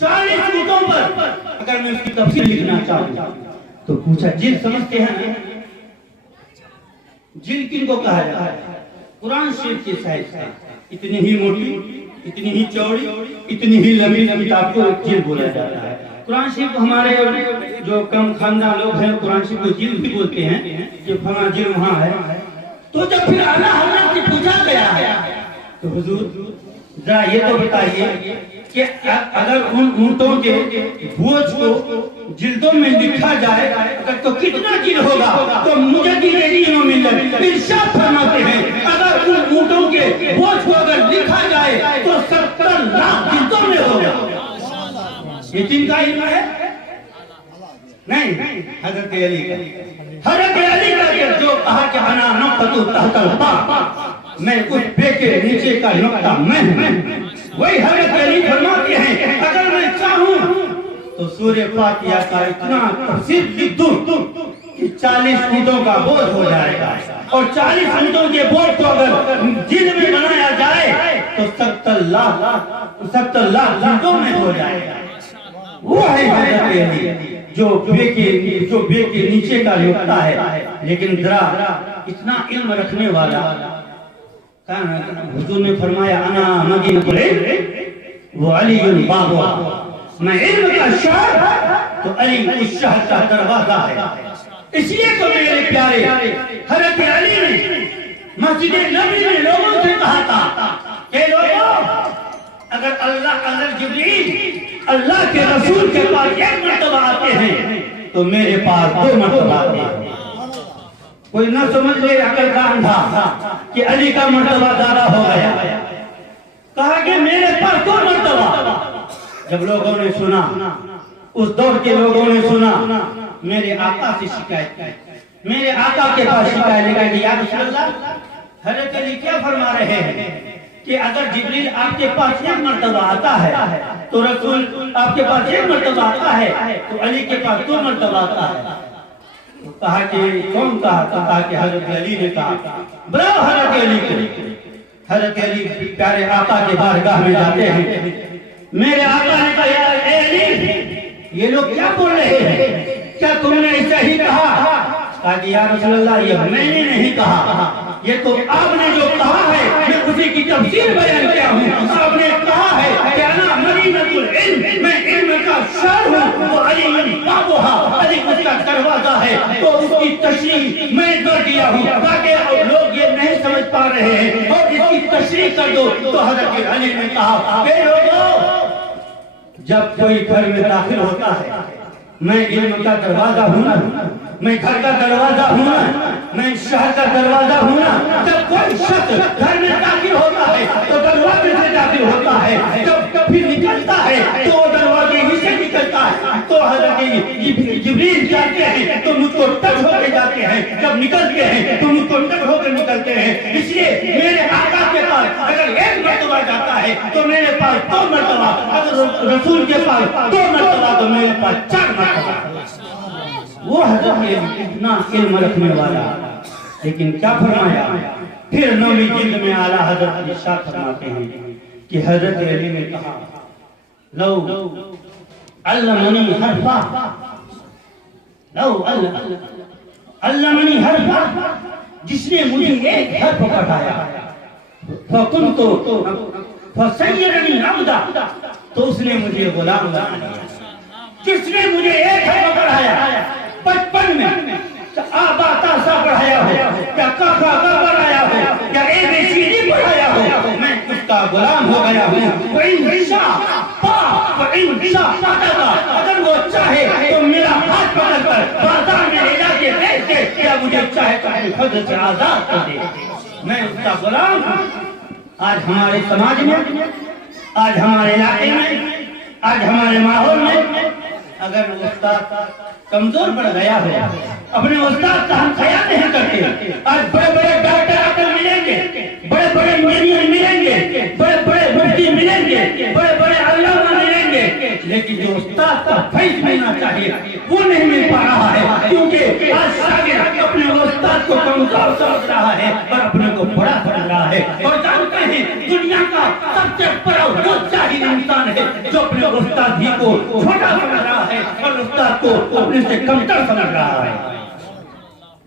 40 اونٹوں پر اگر میں اس کی تفصیل لکھنا چاہوں تو پوچھا جن سمجھتے ہیں جن کن کو کہا جاتا ہے؟ قرآن شریف کی سائز ہے اتنی ہی موٹی، اتنی ہی چوڑی، اتنی ہی لمبی کتاب کو جن بولا جاتا ہے۔ قرآن شریف کو ہمارے جو کم خاندان لوگ ہیں قرآن شریف کو جن بھی بولتے ہیں کہ فلاں جن وہاں ہے۔ تو جب پھر اعلیٰ حضرت سے پوچھا گیا ہے تو حضور ذرا یہ تو بتائیے کہ اگر ان اونٹوں کے بوجھ کو جلدوں میں لکھا جائے تو کتنا جلد ہوگا؟ تو مجدد دین و ملت ارشاد فرماتے ہیں اگر ان اونٹوں کے بوجھ کو اگر لکھا جائے تو 70 لاکھ جلدوں میں ہوگا۔ یہ جن کا علم ہے؟ نہیں، حضرت علی کا۔ حضرت علی کا جو کہا کہ انا نقطۃ تحت الباء، میں اس بے کے نیچے کا نقطہ میں ہوں، وہی حضرت علی فرماتے ہیں اگر میں چاہوں تو سورہ فاتحہ کا اتنا تفصیل لکھ دوں کہ 40 اونٹوں کا بوجھ ہو جائے گا، اور 40 اونٹوں کے بوجھ کو اگر جلد میں بنایا جائے تو 70 لاکھ جلدوں میں ہو جائے گا۔ وہ ہے حضرت علی جو بے کے نیچے کا نقطہ ہے، لیکن ذرا اتنا علم رکھنے والا۔ حضور نے فرمایا انا مدینہ العلم وہ علی بابا، میں علم کا شہر تو علی اس شہر کا دروازہ ہے۔ اس لیے تو میرے پیارے حضرت علی نے مسجد نبوی میں لوگوں سے کہا تھا کہ لوگوں اگر جبریل اللہ کے رسول کے پاس 1 مرتبہ آتے ہیں تو میرے پاس 2 مرتبہ آتے ہیں۔ کوئی نہ سمجھ لے عقل کا اندھا کہ علی کا مرتبہ زیادہ ہو گیا، کہا کہ میرے پاس 2 مرتبہ۔ جب لوگوں نے سنا، اس دور کے لوگوں نے سنا، میرے آقا سے شکایت کی، میرے آقا کے پاس شکایت لے کہ یا رسول اللہ حضرت علی کیا فرما رہے ہیں کہ اگر جبریل آپ کے پاس 1 مرتبہ آتا ہے تو رسول آپ کے پاس 1 مرتبہ آتا ہے تو علی کے پاس 2 مرتبہ آتا ہے۔ کہا کہ کون کہا کہ حضرت علی نے کہا۔ بلاؤ حضرت علی کو۔ حضرت علی پیارے آقا کے بارگاہ میں جاتے ہیں۔ میرے آقا نے کہا اے علی یہ لوگ کیا بول رہے ہیں، کیا تم نے ایسا ہی کہا؟ کہا کہ یا رسول اللہ یہ میں نے نہیں کہا، یہ تو آپ نے جو کہا ہے میں اسی کی تفسیر بیان کیا ہوں۔ آپ نے کہا ہے کہ انا مدینہ العلم، میں علم کا شہر ہوں، وہ علی بابھا، علی اس کا دروازہ ہے، تو اس کی تشریح میں کر دیا ہوں تاکہ لوگ یہ نہیں سمجھ پا رہے ہیں، اور اس کی تشریح کر دو۔ تو حضرت علی نے کہا کہ لوگوں جب کوئی گھر میں داخل ہوتا ہے میں علم کا دروازہ ہوں نا، میں گھر کا دروازہ ہوں نا، میں شہر کا دروازہ ہوں نا۔ جب کوئی شخص گھر میں داخل ہوتا ہے تو دروازے سے داخل ہوتا ہے، جب کبھی نکلتا ہے تو وہ دروازے ہی سے نکلتا ہے۔ تو حضرت جبریل جاتے ہیں تو مجھ کو ٹچ ہو کے جاتے ہیں، جب نکلتے ہیں تو مجھ کو ٹچ ہو کے نکلتے ہیں۔ اس لیے میرے آقا کے پاس اگر 1 مرتبہ جاتا ہے تو میرے پاس 2 مرتبہ، اگر رسول کے پاس 2 مرتبہ تو میرے پاس 4 مرتبہ۔ وہ حضرت اتنا علم رکھنے والا، لیکن کیا فرمایا؟ پھر 9ویں جلد میں اعلیٰ حضرت ارشاد فرماتے ہیں کہ حضرت علی نے کہا لو علمنی حرفا، لو علمنی حرفا، جس نے مجھے ایک حرف پڑھایا، فکنت فسیرنی عبدا، تو اس نے مجھے غلام بنا دیا۔ جس نے مجھے ایک حرف پڑھایا بچپن میں، آبا تاسا پڑھایا ہو، یا کافا کا پڑھایا ہو، یا اے بی سی ڈی پڑھایا ہو، میں اس کا غلام ہو گیا ہوں۔ وَإِنْ شَاءَ طَاعَ وَإِنْ شَاءَ قَتَلَ، اگر وہ چاہے تو میرا ہاتھ پکڑ کر بازار میں لے جا کے بیچ دے، یا مجھے چاہے تو اپنے فضل سے آزاد کر دے، میں اس کا غلام ہوں۔ آج ہمارے سماج میں، آج ہمارے علاقے میں، آج ہمارے ماحول میں اگر استاد کمزور پڑ گیا ہے، اپنے استاد کا ہم خیال نہیں کرتے۔ آج بڑے بڑے ڈاکٹر آ کر ملیں گے، بڑے بڑے انجینئر ملیں گے، بڑے بڑے مفتی ملیں گے، بڑے بڑے علامہ ملیں گے، لیکن جو استاد کا فیض ملنا چاہیے وہ نہیں مل پا رہا ہے، کیونکہ آج شاگرد اپنے استاد کو کمزور سمجھ رہا ہے اور اپنے کو بڑا سمجھ رہا ہے، اور جانتے ہیں دنیا کا سب سے بڑا وہ جاہل انسان ہے جو اپنے استاد ہی کو چھوٹا سمجھ رہا ہے اور استاد کو اپنے سے کمتر سمجھ رہا ہے۔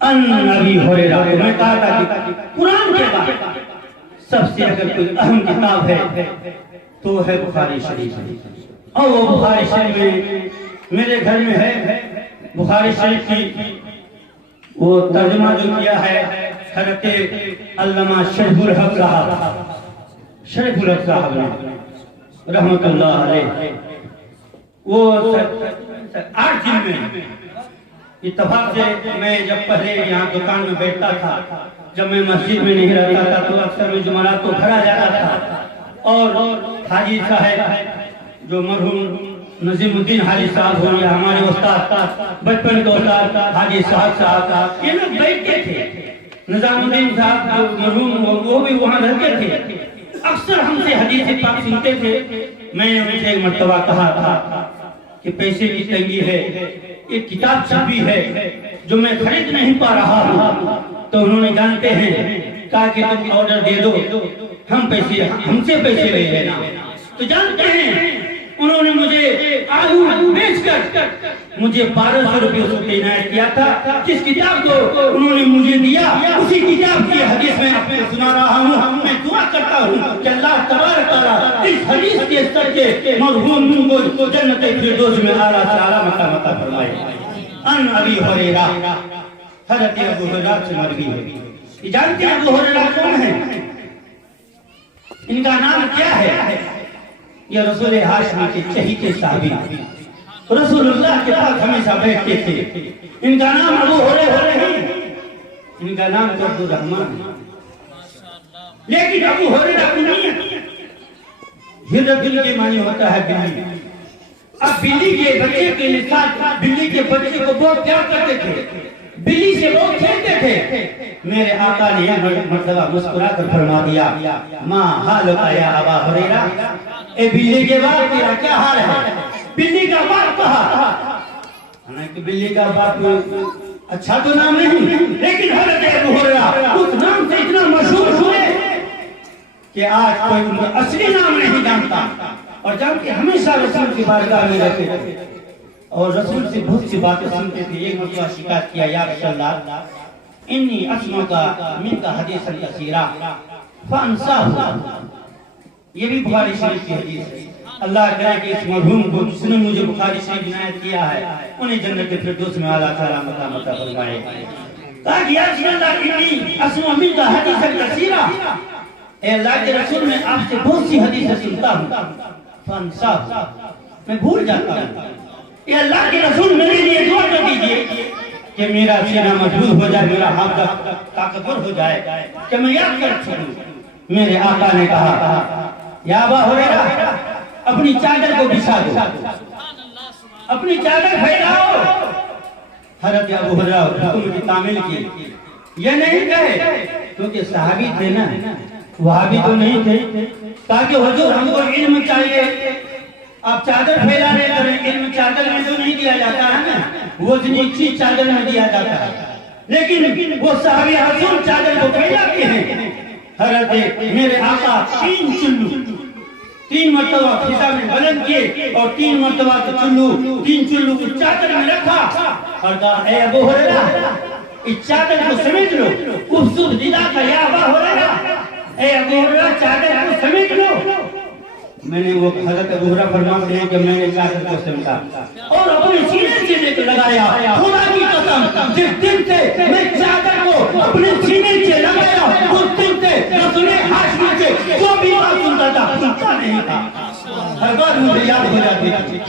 ان ابی ہریرہ کو میں کہا تھا کہ قرآن کے بعد سب سے اگر کوئی اہم کتاب ہے تو ہے بخاری شریف، اور وہ بخاری شریف میں میرے گھر میں ہے بخاری شریف کی وہ ترجمہ جو کیا ہے حضرت علامہ شریف الحق صاحب نے رحمت اللہ علیہ، وہ 8 جلد میں اتفاق سے میں جب پہلے یہاں دکان میں بیٹھتا تھا، جب میں مسجد میں نہیں رہتا تھا تو اکثر میں جمعرات کو گھر آ جاتا تھا، اور حاجی صاحب جو مرحوم نظیم الدین حاجی صاحب ہو یا ہمارے استاد بچپن کے استاد حاجی صاحب یہ لوگ بیٹھتے تھے، نظام الدین صاحب جو مرحوم وہ بھی وہاں رہتے تھے، اکثر ہم سے حدیث پاک سنتے تھے۔ میں نے ان سے ایک مرتبہ کہا تھا کہ پیسے کی تنگی ہے، ایک کتاب چھپی ہے جو میں خرید نہیں پا رہا ہوں، تو انہوں نے جانتے ہیں کہا کہ تم آرڈر دے دو، ہم سے پیسے لے لینا، تو جانتے ہیں انہوں نے مجھے آلو بیچ کر مجھے 1200 روپے اس وقت عنایت کیا تھا۔ جس کتاب کو انہوں نے مجھے دیا اسی کتاب کی حدیث میں آپ کو سنا رہا ہوں۔ میں دعا کرتا ہوں کہ اللہ تبارک تعالیٰ اس حدیث کے اثر کے مرحوم کو جنت فردوس میں اعلیٰ سے اعلیٰ مقام عطا فرمائے۔ ان ابی ہریرہ، حضرت ابو ہریرہ سے مروی ہے۔ جانتے ہیں ابو ہریرہ کون ہیں؟ ان کا نام کیا ہے؟ یہ رسول ہاشمی کے چہیتے صحابی، رسول اللہ کے پاس ہمیشہ بیٹھتے تھے۔ ان کا نام ابو ہریرہ نہیں، ان کا نام تو عبد الرحمن ہے، لیکن ابو ہریرہ کنیت۔ ہردل کے معنی ہوتا ہے بلی۔ اب بلی کے بچے کے ساتھ بلی کے بچے کو بہت پیار کرتے تھے، بلی سے بہت کھیلتے تھے۔ میرے آقا نے مرتبہ مسکرا کر فرما دیا، ما حالک یا ابا ہریرہ، اے بلی کے باپ تیرا کیا حال ہے؟ بلی کا باپ کہا، حالانکہ بلی کا باپ اچھا تو نام نہیں، لیکن حضرت ابو ہریرہ اس نام سے اتنا مشہور ہوئے کہ آج کوئی ان کا اصلی نام نہیں جانتا، اور جانتے ہمیشہ رسول کی بارگاہ میں رہتے تھے اور رسول سے بہت سی باتیں سنتے تھے۔ ایک مرتبہ شکایت کیا، یا رسول اللہ انی اسمعک منک حدیثا کثیرا فانساہ۔ یہ بھی بخاری شریف کی حدیث ہے۔ اللہ کرے کہ اس مرحوم کو جس نے مجھے بخاری شریف عنایت کیا ہے انہیں جنت فردوس میں اعلیٰ تعالیٰ مقام عطا فرمائے۔ کہا کہ یا رسول اللہ انی اسمع منک حدیثا کثیرا، اے اللہ کے رسول میں آپ سے بہت سی حدیثیں سنتا ہوں، فانساہ میں بھول جاتا ہوں۔ اے اللہ کے رسول میرے لیے دعا کر دیجئے کہ میرا سینہ مضبوط ہو جائے، میرا ہاتھ طاقتور ہو جائے کہ میں یاد کر سکوں۔ میرے آقا نے کہا، یا ابا ہریرہ اپنی چادر کو بچھا دو، اپنی چادر پھیلاؤ۔ حضرت ابو ہریرہ حکم کی تعمیل کی، یہ نہیں کہے کیونکہ صحابی تھے نا، وہابی تو نہیں تھے، تاکہ حضور ہم کو علم چاہیے، آپ چادر پھیلا رہے کریں، علم چادر میں جو نہیں دیا جاتا ہے نا، وہ نیچی چادر میں دیا جاتا ہے، لیکن وہ صحابی حضور چادر کو پھیلاتے ہیں۔ حضرت میرے آقا 3 چلو 3 مرتبہ فضا میں بلند کیے اور 3 مرتبہ تین چلو کو چادر میں رکھا اور کہا، اے ابو ہریرہ اس چادر کو سمیٹ لو۔ خوبصورت ندا کا، یا ابا ہریرہ اے ابو ہریرہ چادر کو سمیٹ لو۔ میں نے وہ حضرت ابو ہریرہ فرماتے ہیں کہ میں نے چادر کو سمیٹا اور اپنے سینے سے لے کر لگایا۔ خدا کی قسم جس دن سے میں چادر کو اپنے سینے سے لگایا اس دن سے رسول ہاشمی سے جو بھی بات سنتا تھا سنتا نہیں تھا، ہر بار مجھے یاد ہو جاتی تھی۔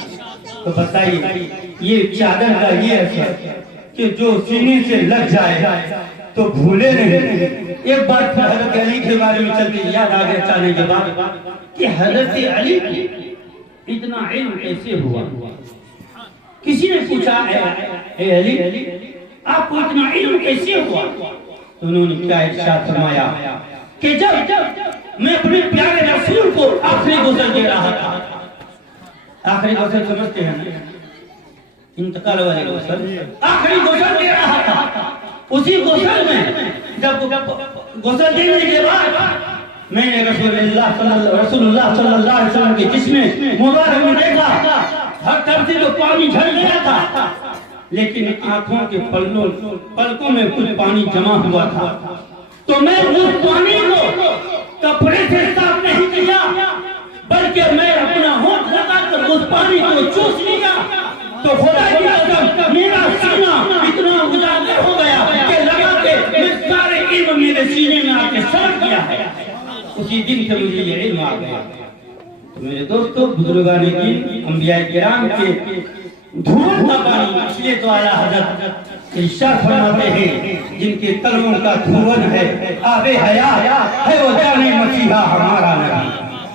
تو بتائیے یہ چادر کا یہ اثر کہ جو سینے سے لگ جائے تو بھولے نہیں۔ ایک بات پھر حضرت علی کے بارے میں چلتی یاد آ گیا چاہنے کے بعد کہ حضرت علی اتنا علم کیسے ہوا۔ کسی نے پوچھا، اے علی آپ کو اتنا علم کیسے ہوا؟ تو انہوں نے کیا ارشاد فرمایا کہ جب میں اپنے پیارے رسول کو آخری گزر دے رہا تھا آخری غسل سمجھتے ہیں نا، انتقال والے غسل، آخری غسل دے رہا تھا، اسی غسل میں جب غسل دینے کے بعد میں نے رسول اللہ صلی اللہ علیہ وسلم کے جسم مبارک میں دیکھا ہر طرف سے جو پانی جھڑ گیا تھا، لیکن آنکھوں کے پلکوں میں کچھ پانی جمع ہوا تھا، تو میں اس پانی کو کپڑے سے صاف نہیں کیا بلکہ میں اپنا ہونٹ لگا کر اس پانی کو چوس لیا، تو خدا کی قسم میرا سینہ اتنا اجاگر ہو گیا کہ لگا کہ میں سارے علم میرے سینے میں آ کے سمجھ گیا ہے۔ اسی دن سے مجھے یہ علم آ گیا۔ تو میرے دوستو، بزرگان دین، انبیاء کرام کے دھون کا پانی، اس لیے تو اعلیٰ حضرت ارشاد فرماتے ہیں جن کے قلبوں کا دھون ہے آب حیات ہے، وہ جانے مسیحا ہمارا نبی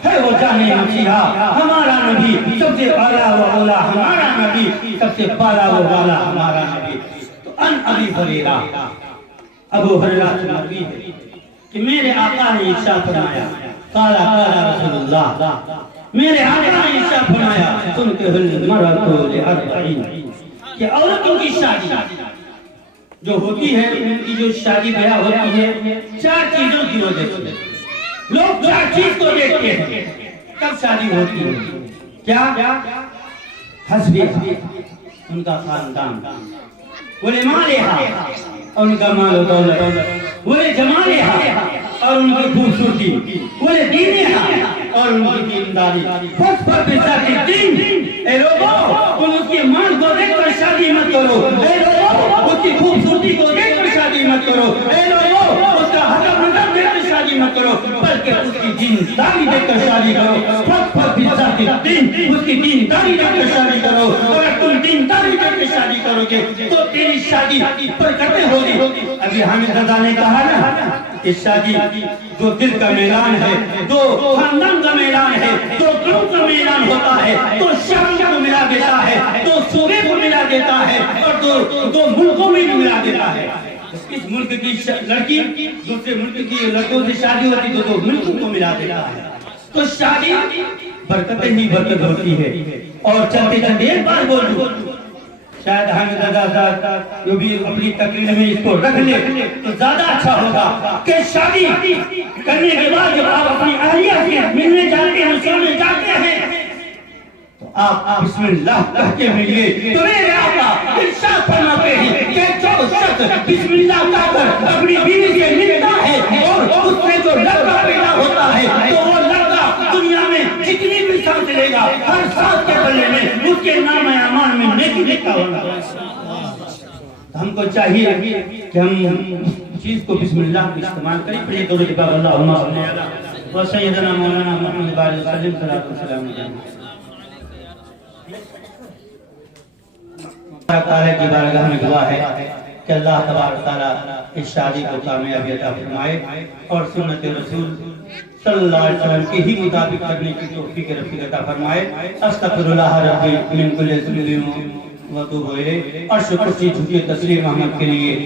ہے، وہ جانے مسیحا ہمارا نبی، سب سے اعلیٰ و اولا ہمارا نبی، سب سے بالا و بالا ہمارا نبی۔ تو ان ابی ہریرہ، ابو ہریرہ سے مروی ہے کہ میرے آقا نے ارشاد فرمایا، قال رسول اللہ، میرے آقا نے ارشاد فرمایا، تنکح المرأۃ لاربعین، کہ عورتوں کی شادی جو ہوتی ہے، ان کی جو شادی بیاہ ہوتی ہے، چار چیزوں کی وجہ سے لوگ چار چیز کو دیکھتے ہیں کب شادی ہوتی ہے۔ کیا؟ حسبیہ، ان کا خاندان، ولمالہا، اور ان کا مال و دولت، ولجمالہا، اور ان کی خوبصورتی، ولدینہا، اور ان کی دینداری۔ فاظفر بذات الدین، اے لوگوں تم اس کے مال کو دیکھ کر شادی مت کرو، اے لوگوں اس کی خوبصورتی کو دیکھ کر شادی مت کرو، اے لوگوں اس کا حسب نظر دیکھ کر شادی مت کرو، بلکہ اس کی دینداری دیکھ کر شادی کرو۔ فاظفر بذات الدین، اس کی دینداری دیکھ کر شادی کرو، اگر تم دینداری دیکھ کر شادی کرو گے تو تیری شادی برکتیں ہوگی۔ ابھی حامد رضا نے کہا نا کہ شادی جو دل کا میلان ہے، جو خاندان کا میلان ہے، جو قوم کا میلان ہوتا ہے، تو شادی کو ملا دیتا ہے، تو صوبے کو ملا دیتا ہے، اور دو ملکوں میں بھی ملا دیتا ہے۔ اس ملک کی لڑکی دوسرے ملک کی لڑکوں سے شادی ہوتی تو دو ملکوں کو ملا دیتا ہے۔ تو شادی برکتیں ہی برکت ہوتی ہے۔ اور چلتے چلتے ایک بار بولوں، شاید حامد رضا صاحب جو بھی اپنی تقریر میں اس کو رکھ لے تو زیادہ اچھا ہوگا کہ شادی کرنے کے بعد جب آپ اپنی اہلیہ سے ملنے جاتے ہیں، سونے جاتے ہیں، تو آپ بسم اللہ کہہ کے ملیے۔ تو میرے آقا ارشاد فرماتے ہیں کہ جو شخص بسم اللہ کہہ کر اپنی بیوی سے ملتا ہے اور اس سے جو لڑکا پیدا ہوتا ہے، تو وہ لڑکا دنیا میں جتنی بھی سانس لے گا ہر سانس کے بلے میں اس کے نام اعمال میں نیکی لکھا ہوگا۔ ہم کو چاہیے کہ ہم چیز کو بسم اللہ کو استعمال کریں۔ پڑھیے درود پاک اللہم صلی علی سیدنا مولانا محمد بارک وسلم، صلاۃ والسلام علیہ۔ اللہ تعالیٰ کی بارگاہ میں دعا ہے کہ اللہ تبارک تعالیٰ اس شادی کو کامیابی عطا فرمائے اور سنت رسول صلی اللہ علیہ وسلم کے ہی مطابق کرنے کی توفیق رفیق عطا فرمائے۔ استغفر اللہ ربی من کل ذنب و اتوب الیہ۔ عرش کرسی جھکے تسلیم احمد کے لیے۔